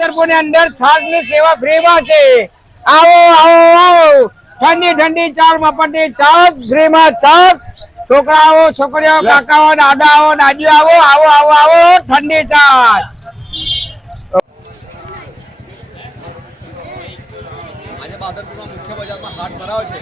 બાદરપુરની અંદર છાસની સેવા ફ્રીમાં છે. આવો આવો આવો. ઠંડી ઠંડી ચાર મફતની છાસ ફ્રીમાં છાસ છોકરાઓ છોકરીઓ કાકાઓ દાદાઓ દાદીઓ આવો આવો આવો આવો. ઠંડી છાસ આજે બાદરપુરમાં મુખ્ય બજારમાં હાટ ભરાયો છે.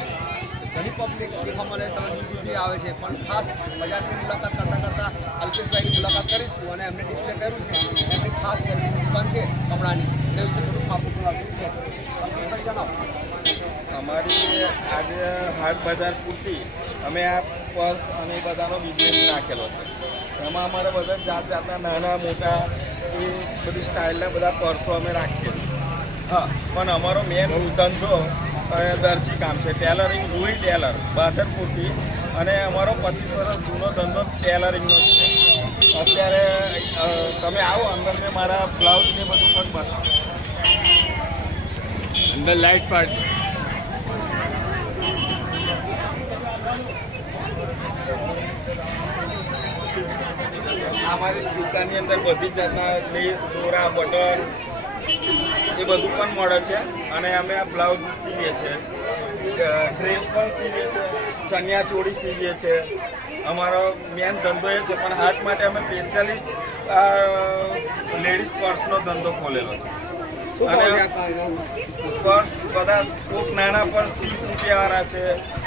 ઘણી પબ્લિક દેખવા મળે તમે દૂર આવે છે પણ ખાસ બજારની મુલાકાત કરતાં કરતાં અલ્પેશભાઈની મુલાકાત કરીશું અને એમને ડિસ્પ્લે કર્યું છે. એમની ખાસ કરીને દુકાન છે કપડાની. એ વિશે થોડું આપીશું અલ્પેશભાઈ, જણાવો. અમારી આજે હાટ બજાર પૂરતી અમે આ પર્સ અને બધાનો બિઝનેસ રાખેલો છે. એમાં અમારે બધા જાત જાતના નાના, મોટા, એ બધી સ્ટાઇલના બધા પર્સો અમે રાખીએ છીએ. હા, પણ અમારો મેન ધંધો દરજી કામ છે. ટેલરિંગ રૂઈ ટેલર બાદરપુરથી અને અમારો પચીસ વર્ષ જૂનો ધંધો ટેલરિંગનો છે. અત્યારે તમે આવો અંદર મેં મારા બ્લાઉઝ ને બધું પણ બતાવો. અંદર લાઇટ પાર્ટ અમારી દુકાનની અંદર બધી જાતના લેસ દોરા બટન એ બધું પણ મળે છે. અને અમે આ બ્લાઉઝ સીવીએ છીએ. ડ્રેસ પણ સીવીએ છીએ ચણિયા ચોળી સીવીએ છીએ અમારો મેન ધંધો એ છે પણ હાથ માટે અમે સ્પેશિયલી લેડીઝ પર્સનો ધંધો ખોલેલો છે. અને-? પર્સ બધા કોક નાના પર્સ ત્રીસ રૂપિયાવાળા છે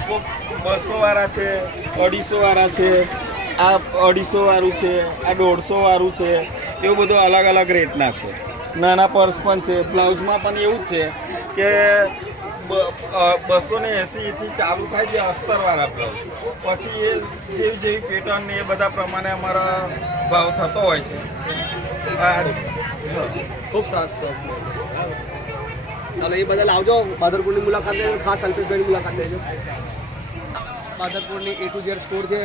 કોક બસો વાળા છે અઢીસો વાળા છે આ અઢીસો વાળું છે આ દોઢસો વાળું છે એવું બધું અલગ અલગ રેટના છે. નાના પર્સ પણ છે બ્લાઉઝમાં પણ એવું જ છે કે બસો ને એંસીથી ચાલુ થાય છે અસ્તરવાળા બ્લાઉઝ પછી એ જેવી જેવી પેટર્ન ને એ બધા પ્રમાણે અમારા ભાવ થતો હોય છે. ખૂબ સરસ સરસ ચાલો, એ બદલ આવજો. માધરપુરની મુલાકાત લેજો. ખાસ અલ્પેશભાઈની મુલાકાત લેજો. માધરપુરની એ ટુ ઝેડ સ્ટોર છે.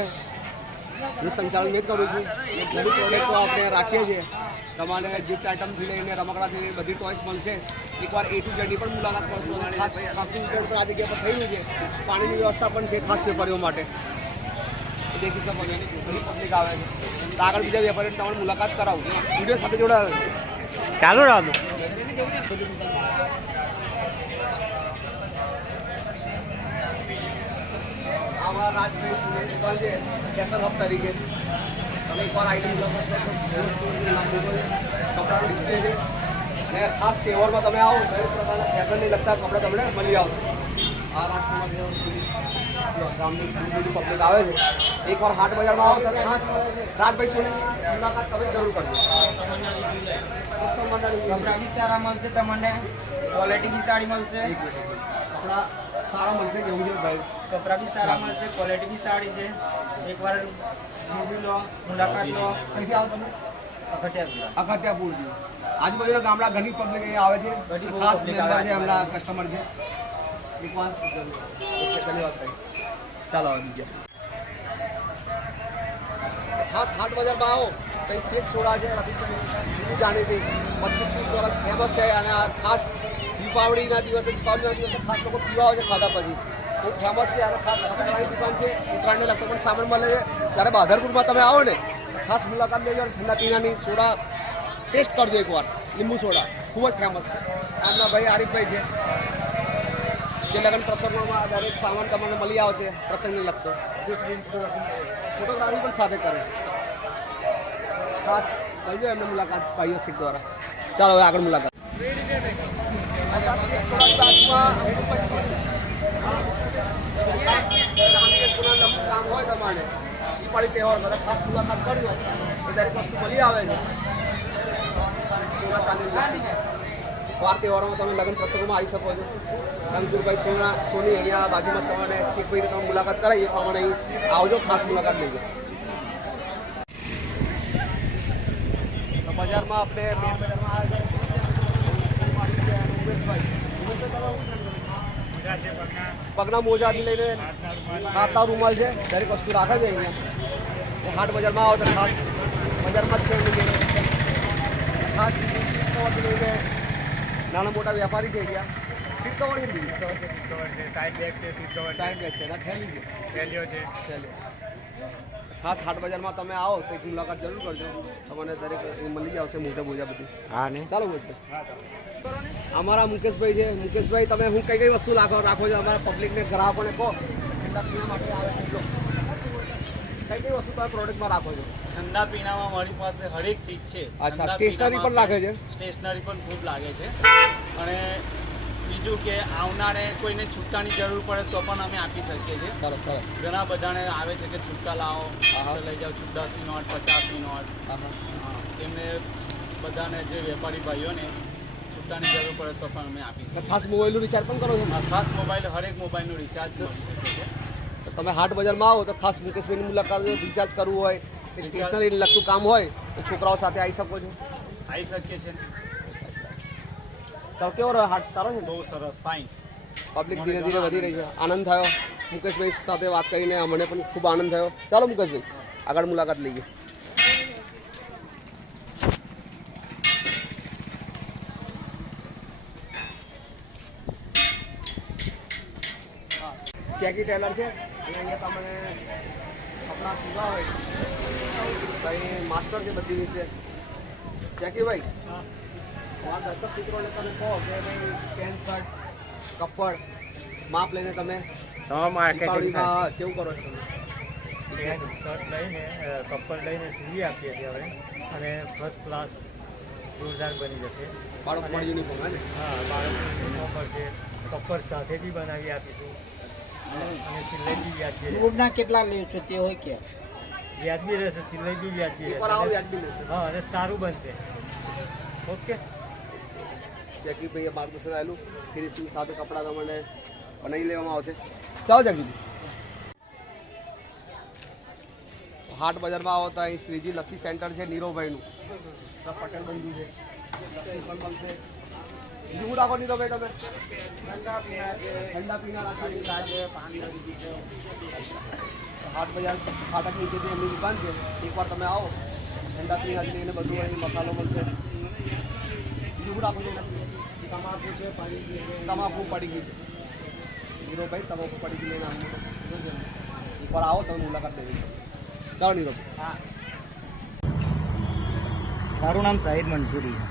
હું સંચાલન મેં જ કરું છું. ઘણી પ્રોડક્ટો આપણે રાખીએ છીએ. તમારે ગિફ્ટ આઇટમથી લઈને રમકડાથી બધી ટોયસ મળશે. એકવાર એ ટુ ઝેડની પણ મુલાકાત કરશું. અને ખાસ ખાસની વિકેટ પર આ જગ્યા પર થયું છે. પાણીની વ્યવસ્થા પણ છે ખાસ વેપારીઓ માટે. દેખી શકો છો ઘણી પબ્લિક આવે છે. આગળ બીજા વેપારીઓને તમારે મુલાકાત કરાવું વીડિયો સાથે જોડાવે ચાલુ રાખો આમાં રાજભાઈ છે કેસર હબ તરીકે. તમે એકવાર આઈટમ કપડાનું ડિસ્પ્લે છે. અને ખાસ તહેવારમાં તમે આવો દરેક પ્રકારના ફેશનને લગતા કપડાં તમને મળી આવશે. આ રાજકુમાર પબ્લિક આવે છે એકવાર હાટ બજારમાં આવો તમે ખાસ રાજભાઈ સુરેશ મુલાકાત તમે જરૂર કરજો. કપડાં બી સારા મળશે તમને ક્વોલિટી બી સારી મળશે. કપડા સારા મળશે કેવું છે ભાઈ? કપડા બી સારા મળશે ક્વોલિટી બી સારી છે. એકવાર લો મુલાકાત લો. કઈથી આવો તમે. અખત્યાપુરથી આજુબાજુના ગામડા ઘણી પબ્લિક અહીંયા આવે છે. ખાસ મેમ્બર છે. એમના કસ્ટમર છે. એકવાર ચાલો બીજા. ખાસ હાટ બજારમાં આવો. કઈ શેઠ સોડા છે? જાણી જાણીતી પચીસ ત્રીસ વર્ષ ફેમસ છે અને આ ખાસ દીપાવળીના દિવસે દીપાવલીના દિવસે ખાસ લોકો પીવા આવે છે ખાધા પછી. ખૂબ ફેમસ છે અને ખાસ. દુકાન છે. ઉત્તરાયણને લગતો પણ સામાન મળે છે. જ્યારે બાધરપુરમાં તમે આવો ને ખાસ મુલાકાત લેજો અને ઠંડા પીણાની સોડા ટેસ્ટ કરજો એકવાર. લીંબુ સોડા ખૂબ જ ફેમસ છે. આમના ભાઈ આરીફભાઈ છે. જે લગ્ન પ્રસંગોમાં દરેક સામાન તમને મળી આવશે પ્રસંગને લગતો. ફોટોગ્રાફી પણ સાથે કરે. ખાસ લઈજો એમને મુલાકાત ભાઈઓ શીખ દ્વારા. ચાલો હવે આગળ મુલાકાત. કામ હોય તમારે. દિવાળી તહેવાર બધા ખાસ મુલાકાત કરજો એ દરેક વસ્તુ મળી આવે છે. સોના ચાંદી વાર તહેવારોમાં તમે લગ્ન પ્રસંગોમાં આવી શકો છો. રણજીતભાઈ સોના, સોની અહીંયા બાજુમાં તમને શીખભાઈને તમે મુલાકાત કરાવી, એ પ્રમાણે આવજો, ખાસ મુલાકાત લેજો. બજારમાં આપણે પગના મોજાથી લઈને હાથના રૂમાલ છે, દરેક વસ્તુ રાખે છે અહીંયા. હાટ બજારમાં આવો તો ખાસ બજારમાં જ છે ખાસ લઈને નાના મોટા વેપારી થઈ ગયા સીટ કવર કેટલી સાઈડ બેગ છે સીટ કવર સાઈડ બેગ છે. થેલી છે. થેલીઓ છે. ખાસ હાટ બજારમાં તમે આવો તો એક મુલાકાત જરૂર કરજો. તમને દરેક મળી જશે મોટા મોજા બધી. હા ને? ચાલો મુકેશભાઈ અમારા મુકેશભાઈ છે. મુકેશભાઈ તમે હું કઈ કઈ વસ્તુ રાખો રાખો છો? અમારા પબ્લિકને ગ્રાહકોને કહો. એટલા માટે આવે છે. કઈ કઈ વસ્તુ તમે પ્રોડક્ટમાં રાખો છો? ઠંડા પીણામાં મારી પાસે હરેક ચીજ છે. અચ્છા, સ્ટેશનરી પણ લાગે છે? સ્ટેશનરી પણ ખૂબ લાગે છે. અને બીજું કે આવનારે કોઈને છૂટાની જરૂર પડે તો પણ અમે આપી શકીએ છીએ. સરસ સરસ. ઘણા બધાને આવે છે કે છૂટા લાવો. લઈ જાઓ છૂટાની નોટ પચાસની નોટ હા એમને બધાને જે વેપારી ભાઈઓને છૂટાની જરૂર પડે તો પણ અમે આપી ખાસ મોબાઈલનું રિચાર્જ પણ કરો છો? ખાસ મોબાઈલ હરેક મોબાઈલનું રિચાર્જ તમે હાટ બજારમાં આવો તો ખાસ મુકેશભાઈની મુલાકાત રિચાર્જ કરવું હોય કે સ્ટેશનરીને લગતું કામ હોય તો છોકરાઓ સાથે આવી શકો છો. આવી શકીએ છીએ. તો કેવો રહ્યો હાટ? સારો છે બહુ સરસ ફાઇન પબ્લિક ધીરે ધીરે વધી રહી છે. આનંદ થયો. મુકેશભાઈ સાથે વાત કરીને મને પણ ખૂબ આનંદ થયો. ચાલો મુકેશભાઈ આગળ મુલાકાત લઈએ. ચેકી ટેલર છે? અને અહીંયા તમને કપડાં સીવા હોય. ભાઈ માસ્ટર છે બધી રીતે. ચેકી ભાઈ? અમારા દર્શક મિત્રોને તમે કહો કે ભાઈ પેન્ટ શર્ટ કપડ માપ લઈને તમે કેવું કરો છો? તમે શર્ટ લઈને કપડ લઈને સીવી આપીએ છીએ હવે. અને ફર્સ્ટ ક્લાસ જોરદાર બની જશે. બાળકો યુનિફોર્મ હા બાળકનું યુનિફોર્મ છે. કપડ સાથે બી બનાવી આપીશું. અને સિલાઈ વ્યાજબી રહેશે કેટલા લે છો તે હોય કે? વ્યાજબી રહેશે સિલાઈ બી વ્યાજબી રહેશે હા અને સારું બનશે. ઓકે? જેકી માર્ગદર્શન આવેલું ફિનિશિંગ સાથે કપડાં તમને બનાવી લેવામાં આવશે. ચાલો જગીભાઈ હાટ બજારમાં આવો તો અહીં શ્રીજી લસ્સી સેન્ટર છે નીરવભાઈનું પટેલ બંધુ છે. લસ્સી પણ બનશે. શું રાખો નીરવભાઈ તમે ઠંડા પીણા છે હાટ બજાર ફાટક નીચેથી એમની દુકાન છે. એકવાર તમે આવો. ઠંડા પીણાથી એને બધું અહીં મસાલો મળશે. શું રાખો છો એનાથી? તમાકુ છે પડી ગઈ છે. તમાકુ પડી ગઈ છે નીરવભાઈ તમાકુ પડી ગઈ લઈને આવ્યો એકવાર આવો તમે મુલાકાત લઈ ચાલો નીરવભાઈ મારું નામ સાહિદ મંસૂરી છે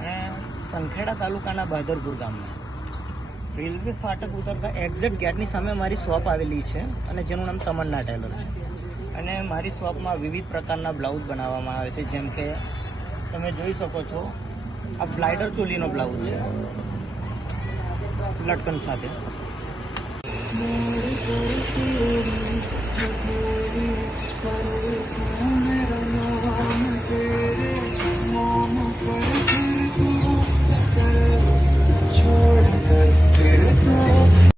અને સંખેડા તાલુકાના બહાદરપુર ગામમાં રેલવે ફાટક ઉતરતા એક્ઝેક્ટ ગેટની સામે મારી શોપ આવેલી છે અને જેનું નામ તમન્ના ટેલર છે. અને મારી શોપમાં વિવિધ પ્રકારના બ્લાઉઝ બનાવવામાં આવે છે. જેમ કે તમે જોઈ શકો છો, આ બ્લાઇડર ચોલીનો બ્લાઉઝ છે. લટકન સાથે. પર કોને